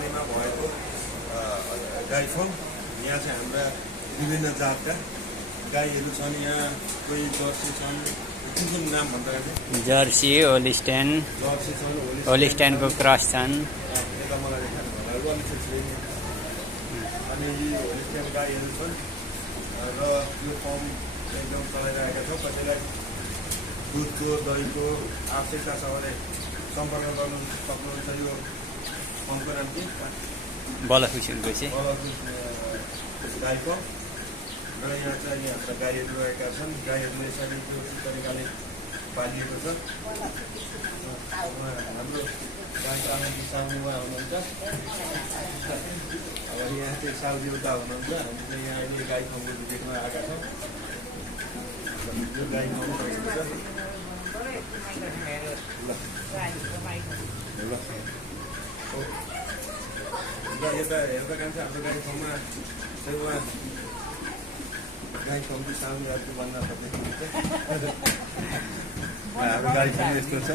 पानीमा भएको गाई फार्म। यहाँ चाहिँ हाम्रा विभिन्न जातका गाईहरू छन्। यहाँ कोही जर्सी छन्, कुन नाम भन्दा जर्सी, होलिस्टेन, जर्सी छन्, होलिस्टेनको क्रस छन्। यता मलाई देखाउनु होला अनि यी होलिस्टेन गाईहरू छन् र यो फर्म एकदम चलाइरहेका छौँ। कसैलाई दुधको दहीको आवश्यकता छ भने सम्पर्क गर्नु सक्नुहुन्छ। यो फर्मको नाम के? बलफिसनको चाहिँ गाई फर्म। र यहाँ चाहिँ हाम्रा गाईहरू रहेका छन्। गाईहरू यसरी त्यो तरिकाले पालिएको छ। हाम्रो गाईको आमा साउनी उहाँ हुनुहुन्छ। अब यहाँ चाहिँ साउजी उता हुनुहुन्छ। हामी चाहिँ यहाँ अहिले गाई फर्मको देख्न आएका छौँ। यो गाई फर्म रहेको छ। ल यता हेर्दा काम चाहिँ हाम्रो गाई फर्ममा चाहिँ उहाँ गाई फर्मको साउनीहरूको भन्न सक्नुहुन्छ। हाम्रो गाई फर्म यस्तो छ।